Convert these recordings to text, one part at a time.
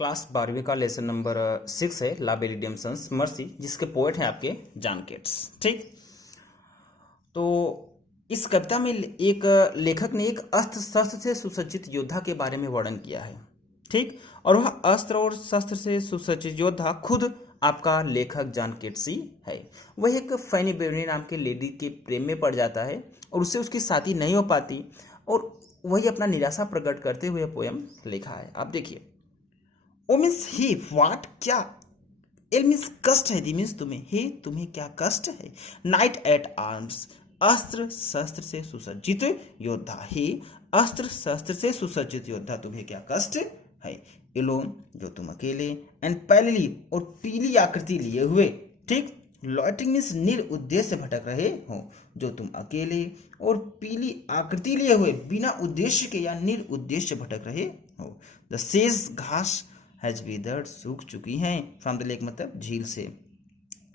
Class 12वीं का lesson number 6 है ला बेली डिम्सन्स मर्सी, जिसके पोएट हैं आपके जॉन केट्स। ठीक, तो इस कविता में एक लेखक ने एक अस्त्र शस्त्र से सुसज्जित योद्धा के बारे में वर्णन किया है। ठीक, और वह अस्त्र और शस्त्र से सुसज्जित योद्धा खुद आपका लेखक जॉन केट्स ही है। वह एक फैनी बेवनी नाम के लेडी के प्रेम में पड़ जाता है और उससे उसकी शादी नहीं हो पाती, और वही अपना निराशा प्रकट करते हुए पोयम लिखा है। आप देखिए, ओ मीन्स ही व्हाट, क्या, एल मीन्स कष्ट है, दी मीन्स तुम्हें, हे तुम्हें क्या कष्ट है, नाइट एट आर्म्स, अस्त्र शस्त्र से सुसज्जित योद्धा, हे अस्त्र शस्त्र से सुसज्जित योद्धा तुम्हें क्या कष्ट है, एलोन जो तुम अकेले, एंड पैलिली और पीली आकृति लिए हुए, ठीक, लॉइटिंग मीन्स निरुद्देश्य भटक रहे हो, जो तुम अकेले और पीली आकृति लिए हुए बिना उद्देश्य के या निरुद्देश्य भटक रहे हो। द सेज घास हैज विदर्ड, सूख चुकी हैं, फ्रॉम द लेक मतलब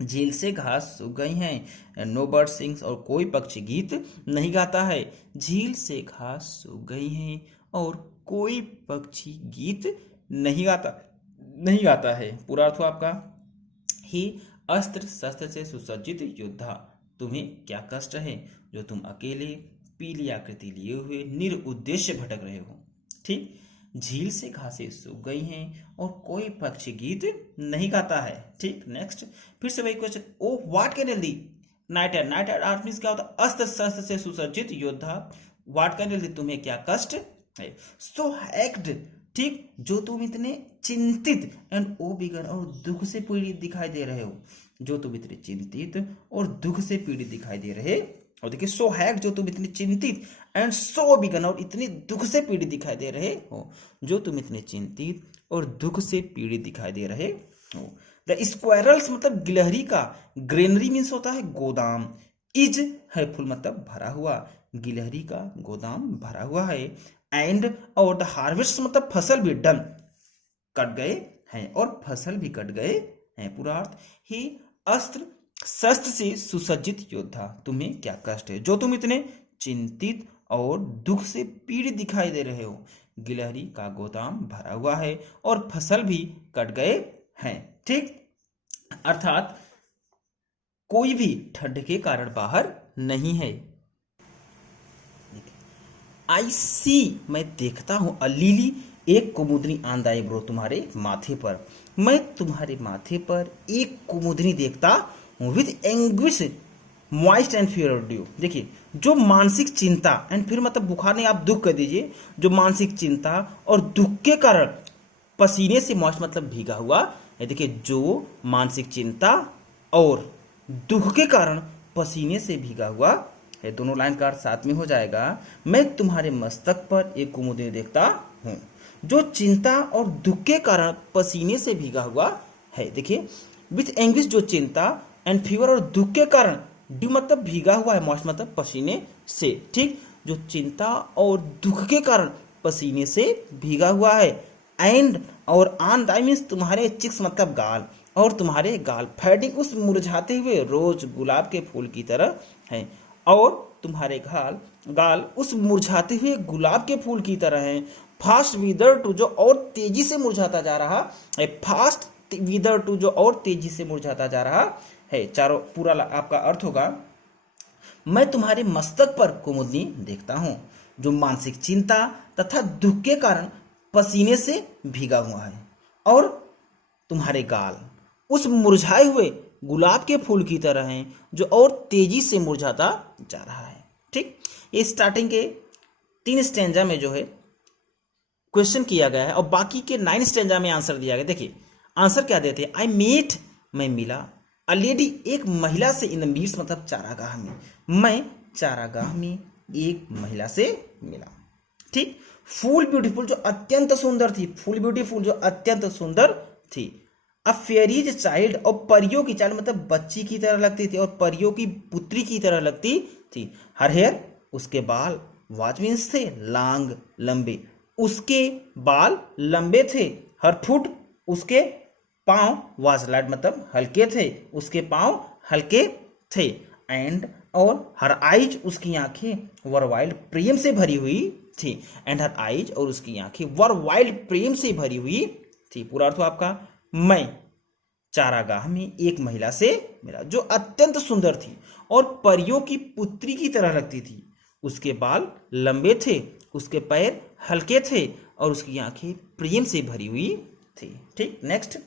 झील से घास सूख गई हैं। नो बर्ड सिंग्स, और कोई पक्षी गीत नहीं गाता है। झील से घास सूख गई हैं और कोई पक्षी गीत नहीं गाता है। पूरा अर्थ आपका, ही अस्त्र शस्त्र से सुसज्जित योद्धा तुम्हें क्या कष्ट है, जो तुम अकेले पीली आकृति लिए हुए निरुद्देश्य भटक रहे हो। ठीक, झील से घासें सूख गई हैं और कोई पक्षी गीत नहीं गाता है। ठीक, नेक्स्ट फिर से वही question, oh what can healthy night at art means क्या होता है, अस्त्र शस्त्र से सुसज्जित योद्धा, व्हाट कैन हेल्दी तुम्हें क्या कष्ट है, सो हैक्ड, ठीक, जो तुम इतने चिंतित, एंड ओ बिगन और दुख से पीड़ित दिखाई दे रहे हो, जो तुम इतने चिंतित और दुख से पीड़ित दिखाई दे रहे। और देखिए, सो हैक जो तुम इतने चिंतित, एंड सो बिगन और इतने दुख से पीड़ित दिखाई दे रहे हो, जो तुम इतने चिंतित और दुख से पीड़ित दिखाई दे रहे हो। द स्क्वायरल्स मतलब गिलहरी का, ग्रेनरी मीन्स होता है गोदाम, इज है फुल मतलब भरा हुआ, गिलहरी का गोदाम भरा हुआ है, एंड और द हार्वेस्ट मतलब फसल भी डन कट गए हैं, और फसल भी कट गए हैं। पूरा अर्थ, ही अस्त्र शस्त्र से सुसज्जित योद्धा तुम्हें क्या कष्ट है, जो तुम इतने चिंतित और दुख से पीड़ित दिखाई दे रहे हो, गिलहरी का गोदाम भरा हुआ है और फसल भी कट गए हैं। ठीक, अर्थात कोई भी ठंड के कारण बाहर नहीं है। आई सी मैं देखता हूं, अ लिली एक कुमुदनी आंदाए ब्रो तुम्हारे माथे पर, मैं तुम्हारे माथे पर एक कुमुदनी देखता हूं, with anguish moist and fear due. देखिए, जो मानसिक चिंता, एंड फिर मतलब बुखार नहीं, आप दुख कह दीजिए, जो मानसिक चिंता और दुख के कारण पसीने से मॉइस्ट मतलब भीगा हुआ है। देखिए, जो मानसिक चिंता और दुख के कारण पसीने से भीगा हुआ है, दोनों लाइन का अर्थ साथ में हो जाएगा। मैं तुम्हारे मस्तक पर एक कुमुदनी देखता हूं, जो चिंता और दुख के कारण पसीने से भीगा हुआ है। देखिए, विथ एंग्विश जो चिंता, एंड फीवर और दुख के कारण, ड्यू मतलब भीगा हुआ है, मॉइस्ट मतलब पसीने से। ठीक, जो चिंता और दुख के कारण पसीने से भीगा हुआ है, एंड और आन दाई मीन्स तुम्हारे चिक्स मतलब गाल, और तुम्हारे गाल फेडिंग उस मुरझाते हुए रोज गुलाब के फूल की तरह है, और तुम्हारे गाल उस मुरझाते हुए गुलाब के फूल की तरह है। फास्ट विदर टू जो और तेजी से मुरझाता जा रहा है, फास्ट विदर टू जो और तेजी से मुरझाता जा रहा है। चारों पूरा आपका अर्थ होगा, मैं तुम्हारे मस्तक पर कुमुदनी देखता हूं, जो मानसिक चिंता तथा दुख के कारण पसीने से भीगा हुआ है, और तुम्हारे गाल उस मुरझाए हुए गुलाब के फूल की तरह हैं, जो और तेजी से मुरझाता जा रहा है। ठीक, ये स्टार्टिंग के 3 स्टेंजा में जो है क्वेश्चन किया गया है, और बाकी के 9 स्टेंजा में आंसर दिया गया। देखिए, आंसर क्या देते हैं, आई मीट मैं मिला, अ लेडी एक महिला से, इन द मीट्स मतलब चारागाह में, मैं चारागाह में एक महिला से मिला। ठीक, फुल ब्यूटीफुल जो अत्यंत सुंदर थी, फुल ब्यूटीफुल जो अत्यंत सुंदर थी, अ फेरीज चाइल्ड और परियों की चाइल्ड मतलब बच्ची की तरह लगती थी और परियों की पुत्री की तरह लगती थी। हर हेयर उसके बाल, वाच मीन्स थे लॉन्ग लंबे, उसके बाल लंबे थे। हर फुट उसके पांव, वाज लाइट मतलब हल्के थे, उसके पांव हल्के थे, एंड और हर आइज उसकी आंखें वर वाइल्ड प्रेम से भरी हुई थी, एंड हर आइज और उसकी आंखें वर वाइल्ड प्रेम से भरी हुई थी। पूरा अर्थ हुआ आपका मैं चारागाह में एक महिला से मिला जो अत्यंत सुंदर थी और परियों की पुत्री की तरह लगती थी। उसके बाल लंबे थे, उसके पैर हल्के थे और उसकी आंखें प्रेम से भरी हुई थी। ठीक, नेक्स्ट।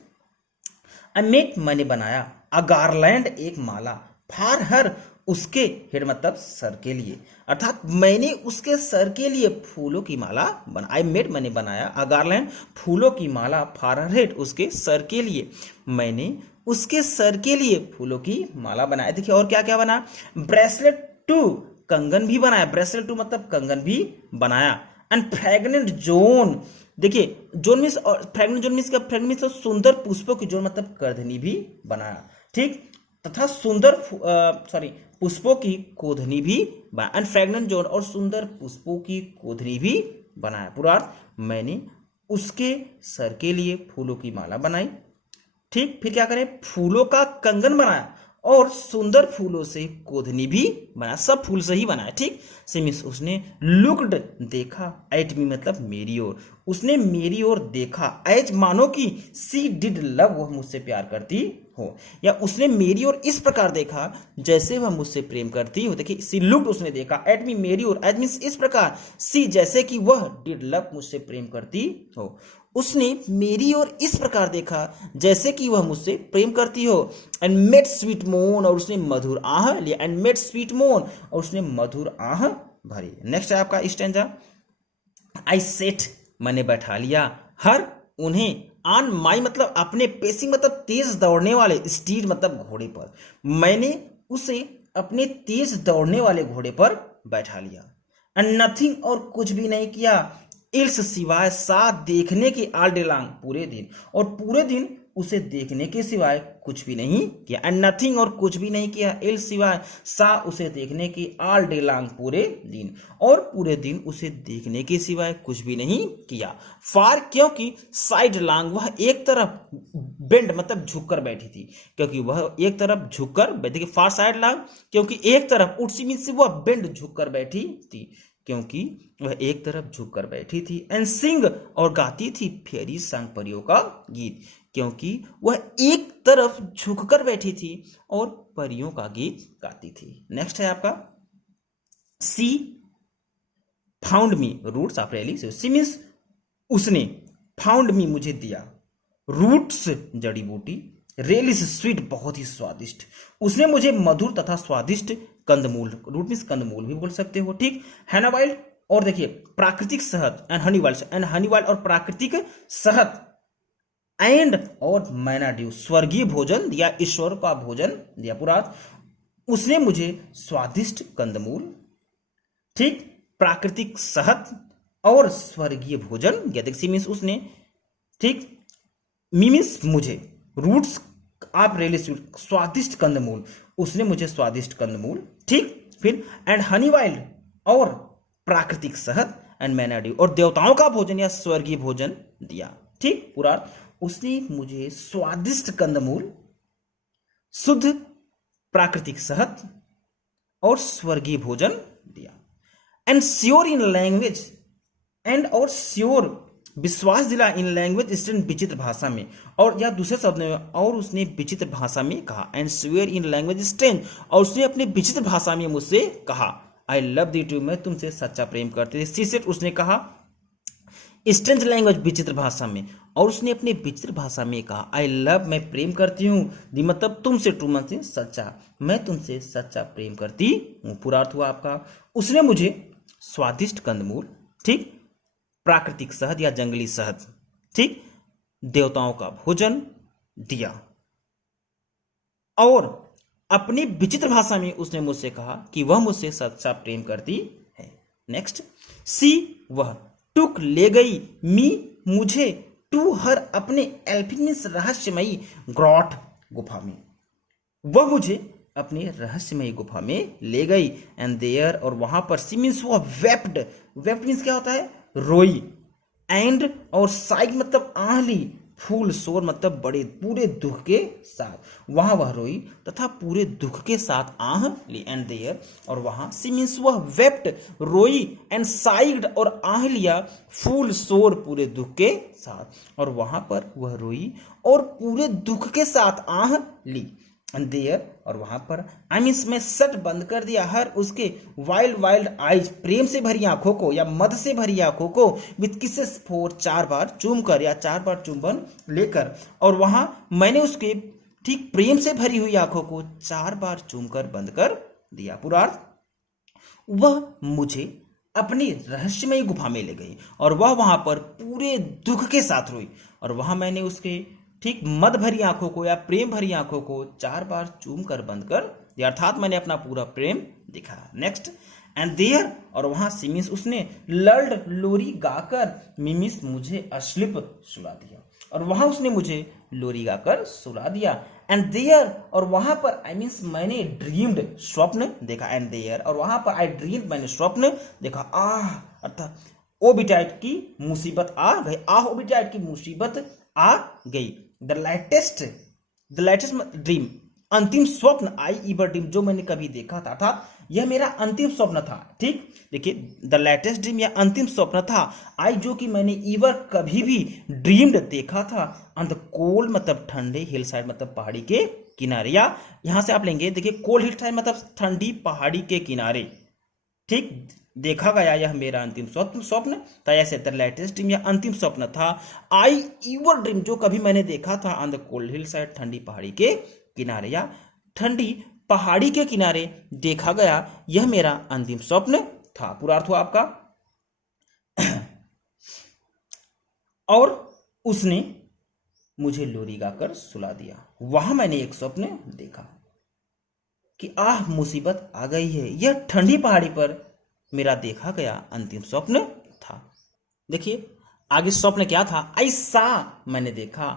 अमेट मैंने बनाया, अ गार्लैंड एक माला, फार हर उसके हेड मतलब सर के लिए, अर्थात मैंने उसके सर के लिए फूलों की माला बना। आई मेड मैंने बनाया, अ गार्लैंड फूलों की माला, फार हर हेड उसके सर के लिए, मैंने उसके सर के लिए फूलों की माला बनाया। देखिए और क्या क्या बना, ब्रेसलेट टू कंगन भी बनाया, ब्रेसलेट टू मतलब कंगन भी बनाया। एंड फ्रेगनेंट जोन, देखिए zone means fragrant zone means क्या, फ्रेगनेंट मीन्स तो सुंदर पुष्पों की जोन मतलब करधनी भी बनाया। ठीक, तथा सुंदर पुष्पों की कोधनी भी बनाया। एंड फ्रेगनेंट जोन और सुंदर पुष्पों की कोधनी भी बनाया। पूरा अर्थ, मैंने उसके सर के लिए फूलों की माला बनाई। ठीक, फिर क्या करें, फूलों का कंगन बनाया और सुंदर फूलों से कोधनी भी बनाया, सब फूल से ही बनाया। ठीक, सिमिस उसने लुक्ड देखा, एट मी मतलब मेरी ओर, उसने मेरी ओर देखा, एज मानो कि सी डिड लव वह मुझसे प्यार करती हो, या उसने मेरी ओर इस प्रकार देखा जैसे वह मुझसे प्रेम करती हो। देखिए सी लुक्ड उसने देखा, एट मी मेरी ओर, एज मीन्स इस प्रकार, सी जैसे कि वह डिड लव मुझसे प्रेम करती हो, उसने मेरी ओर इस प्रकार देखा जैसे कि वह मुझसे प्रेम करती हो। एंड मेड स्वीट मोन, और उसने मधुर आह लिया, एंड मेड स्वीट मोन और उसने मधुर आह भरी। नेक्स्ट है आपका स्टैंजा, आई सेट मैंने बैठा लिया, हर उन्हें, ऑन माई मतलब अपने, पेसिंग मतलब तेज दौड़ने वाले, स्टीड मतलब घोड़े पर, मैंने उसे अपने तेज दौड़ने वाले घोड़े पर बैठा लिया। एंड नथिंग और कुछ भी नहीं किया, इल्स सिवाय साथ देखने की, ऑल डे लॉन्ग पूरे दिन, और पूरे दिन उसे देखने के सिवाय कुछ भी नहीं किया। एंड नथिंग और कुछ भी नहीं किया, इल्स सिवाय सा उसे देखने की, ऑल डे लॉन्ग पूरे दिन, और पूरे दिन उसे देखने के सिवाय कुछ भी नहीं किया। फार क्योंकि साइड लॉन्ग वह एक तरफ, बेंड मतलब झुककर बैठी थी, क्योंकि वह एक तरफ झुककर बैठी थी। फार साइड लॉन्ग क्योंकि एक तरफ, उठ मीन से वह बेंड झुककर बैठी थी, क्योंकि वह एक तरफ झुककर बैठी थी। एंड सिंग और गाती थी फेरी संग परियों का गीत, क्योंकि वह एक तरफ झुककर बैठी थी और परियों का गीत गाती थी। नेक्स्ट है आपका she found me roots of rally, she means उसने, फाउंड मी मुझे दिया, रूट्स जड़ी बूटी, रेलिस स्वीट बहुत ही स्वादिष्ट, उसने मुझे मधुर तथा स्वादिष्ट कंदमूल, रूट मीन्स कंदमूल भी बोल सकते हो। ठीक, हैनावाइल्ड और देखिए प्राकृतिक शहद, एंड हनीवाइल्ड और प्राकृतिक शहद, एंड और मैना ड्यू स्वर्गीय भोजन दिया, ईश्वर का भोजन दिया। पूरा उसने मुझे स्वादिष्ट कंदमूल, ठीक, प्राकृतिक शहद और स्वर्गीय भोजन दिया। देखिए मीन्स उसने, ठीक, मीन्स मुझे, रूट्स आप रेली स्वीट स्वादिष्ट कंदमूल, उसने मुझे स्वादिष्ट कंदमूल। ठीक, फिर एंड हनीवाइल्ड और प्राकृतिक शहद, एंड मैना ड्यू और देवताओं का भोजन या स्वर्गीय भोजन दिया। ठीक, पूरा उसने मुझे स्वादिष्ट कंदमूल, शुद्ध प्राकृतिक शहद और स्वर्गीय भोजन दिया। And sure in language, and और श्योर विश्वास दिला, इन लैंग्वेज स्टैंड विचित्र भाषा में, और या दूसरे शब्द में, और उसने विचित्र भाषा में कहा। And swear in language strange, और उसने अपने विचित्र भाषा में मुझसे कहा, आई लव दी टू मैं तुमसे सच्चा प्रेम करती थी। सी सेड उसने कहा स्ट्रेंज लैंग्वेज विचित्र भाषा में, और उसने अपने विचित्र भाषा में कहा आई लव मैं प्रेम करती हूँ, दी मतलब तुमसे, ट्रू मतलब सच्चा, मैं तुमसे सच्चा प्रेम करती हूँ। पूरा अर्थ हुआ आपका उसने मुझे स्वादिष्ट कंदमूल, ठीक, प्राकृतिक शहद या जंगली शहद, ठीक, देवताओं का भोजन दिया, और अपनी विचित्र भाषा में उसने मुझसे कहा कि वह मुझसे सच्चा प्रेम करती है। नेक्स्ट, सी वह, टुक ले गई, मी मुझे, टू हर अपने, एल्फिनिस रहस्यमयी, ग्रॉट गुफा में, वह मुझे अपने रहस्यमयी गुफा में ले गई। एंड देयर और वहां पर, सी मीन्स वह वेप्ड, वेप्ड मीन्स क्या होता है, रोई, एंड और साइड मतलब आंहली, फूल शोर मतलब बड़े पूरे दुख के साथ, वहां वह रोई तथा पूरे दुख के साथ आह ली। एंड देयर, और वहां सी मीन्स वह वेप्ट रोई, एंड साइड और आह लिया, फूल शोर पूरे दुख के साथ, और वहां पर वह रोई और पूरे दुख के साथ आह ली। एंड देयर, और वहां पर आई मीन्स में सट बंद कर दिया हर उसके वाइल्ड वाइल्ड आइज, प्रेम से भरी आंखों को या मद से भरी आंखों को, विथ किसेस फॉर, 4 बार चूम कर या 4 बार चुंबन लेकर, और वहां मैंने उसके ठीक प्रेम से भरी हुई आंखों को 4 बार चूम कर बंद कर दिया। पूर्वार्थ, वह मुझे अपनी रहस्यमय गुफा में ले गई और वह वहां पर पूरे दुख के साथ रोई, और वहां मैंने उसके ठीक मद भरी आंखों को या प्रेम भरी आंखों को 4 बार चूम कर बंद कर दिया, अर्थात मैंने अपना पूरा प्रेम दिखाया। नेक्स्ट, एंड देयर, और वहां सिमिस उसने लर्ड लोरी गाकर मिमिस मुझे अश्लिप सुला दिया, और वहां उसने मुझे लोरी गाकर सुला दिया। एंड देयर, और वहां पर आई मीन्स मैंने ड्रीम्ड, स्वप्न देखा। एंड देयर, और वहां पर आई ड्रीम्ड, मैंने स्वप्न देखा। आह, अर्थात ओबिटाइट की मुसीबत आ गई, आह ओबिटाइट की मुसीबत आ गई। द लेटेस्ट ड्रीम, अंतिम स्वप्न, आई इवर ड्रीम, जो मैंने कभी देखा था, अर्थात यह मेरा अंतिम स्वप्न था। ठीक, देखिए द लेटेस्ट ड्रीम या अंतिम स्वप्न था, आई जो कि मैंने इवर कभी भी ड्रीम्ड देखा था, ऑन द कोल्ड मतलब ठंडे, हिल साइड मतलब पहाड़ी के किनारे, या यहां से आप लेंगे देखिए कोल्ड हिल साइड मतलब ठंडी पहाड़ी के किनारे। ठीक, देखा गया यह मेरा अंतिम स्वप्न था। ऐसे द लेटेस्ट ड्रीम या अंतिम स्वप्न था, आई ईवर ड्रीम, जो कभी मैंने देखा था, on the cold hill side ठंडी पहाड़ी के किनारे या ठंडी पहाड़ी के किनारे देखा गया, यह मेरा अंतिम स्वप्न था। पूरा अर्थ हुआ आपका। और उसने मुझे लोरी गाकर सुला दिया, वहां मैंने एक स्वप्न देखा कि आह मुसीबत आ गई है, यह ठंडी पहाड़ी पर मेरा देखा गया अंतिम स्वप्न था। देखिए आगे स्वप्न क्या था, आई सा, मैंने देखा,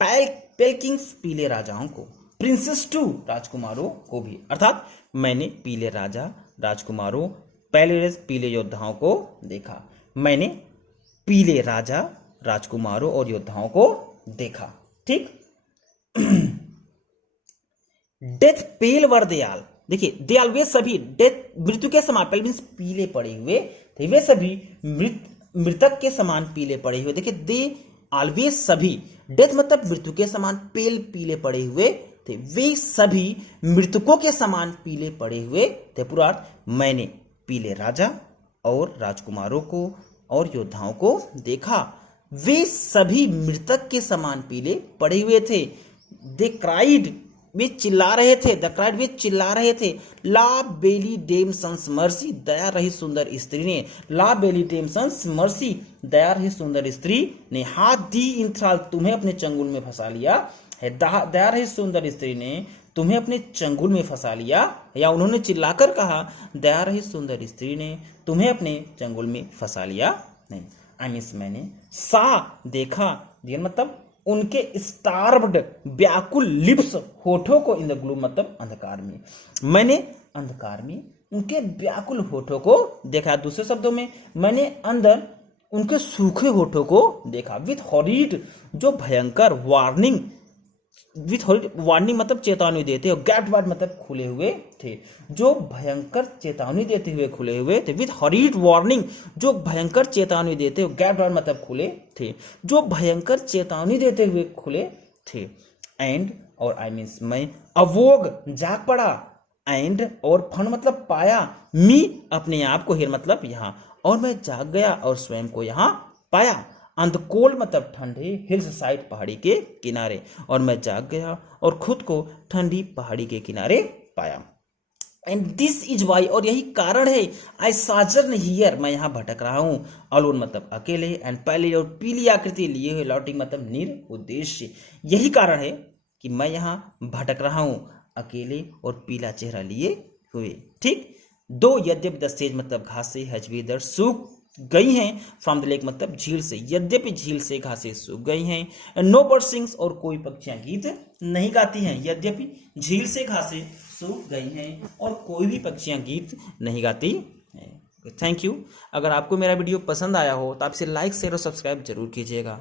पेल्किंग्स, पीले राजाओं को, प्रिंसेस टू, राजकुमारों को भी, अर्थात मैंने पीले राजा राजकुमारों, पीले योद्धाओं को देखा। मैंने पीले राजा राजकुमारों और योद्धाओं को देखा। ठीक, डेथ पेल वर दयाल, देखिए दयाल वे सभी, डेथ मृत्यु के समान, पेल मीन्स पीले पड़े हुए थे, वे सभी मृतक के समान पीले पड़े हुए। देखिए दे ऑलवेज सभी, डेथ मतलब मृत्यु के समान, पेल पीले पड़े हुए थे, वे सभी मृतकों के समान पीले पड़े हुए थे। पूरा, मैंने पीले राजा और राजकुमारों को और योद्धाओं को देखा, वे सभी मृतक के समान पीले पड़े हुए थे। दे क्राइड, वे चिल्ला रहे थे, द क्राइड, वे चिल्ला रहे थे, ला बेली डेम सन्स मर्सी, दया रही सुंदर स्त्री ने, ला बेली डेम सन्स मर्सी, दया रही सुंदर स्त्री ने, हाथ दी इंथ्राल, तुम्हें अपने चंगुल में फंसा लिया है, दया रही सुंदर स्त्री ने तुम्हें अपने चंगुल में फंसा लिया, या उन्होंने चिल्लाकर कहा, दया रही सुंदर स्त्री ने तुम्हें अपने चंगुल में फंसा लिया नहीं। आई मीन्स मैंने सा देखा, मतलब उनके स्टार्व्ड व्याकुल लिप्स, होठों को, इन द ग्लूम मतलब अंधकार में, मैंने अंधकार में उनके व्याकुल होठों को देखा। दूसरे शब्दों में मैंने अंदर उनके सूखे होठों को देखा, विथ हॉरिड, जो भयंकर, वार्निंग, विथ हॉरिड वार्निंग मतलब चेतावनी देते हो, गैट वार्ड मतलब खुले हुए थे, जो भयंकर चेतावनी देते हुए खुले हुए थे, विथ हॉरिड वार्निंग, जो भयंकर चेतावनी देते हो, गैट वार्ड मतलब खुले थे, जो भयंकर चेतावनी देते हुए खुले थे। एंड, और आई मीन्स मैं, अवोग, जाग पड़ा, एंड और फन मतलब पाया, मी अपने आप को, हियर मतलब यहाँ, और मैं जाग गया और स्वयं को यहाँ पाया। अंध कोल्ड मतलब ठंडे, हिल्स साइड पहाड़ी के किनारे, और मैं जाग गया और खुद को ठंडी पहाड़ी के किनारे पाया। एंड दिस इज वाई, और यही कारण है, आई साजर्न हियर, मैं यहाँ भटक रहा हूँ, अलोन मतलब अकेले, एंड पहले और पीली आकृति लिए हुए, लॉटिंग मतलब निरुद्देश्य, यही कारण है कि मैं यहाँ भटक रहा हूँ, अकेले और पीला चेहरा लिए हुए। ठीक, दो यद्यपि द सेज मतलब घास से, हैज बी सूख गई हैं, फ्रॉम द लेक मतलब झील से, यद्यपि झील से घासें सूख गई हैं, नो बर्ड सिंग्स, और कोई पक्षियां गीत नहीं गाती हैं, यद्यपि झील से घासें सूख गई हैं और कोई भी पक्षियां गीत नहीं गाती हैं। Thank you. अगर आपको मेरा वीडियो पसंद आया हो तो आप इसे लाइक शेयर और सब्सक्राइब जरूर कीजिएगा।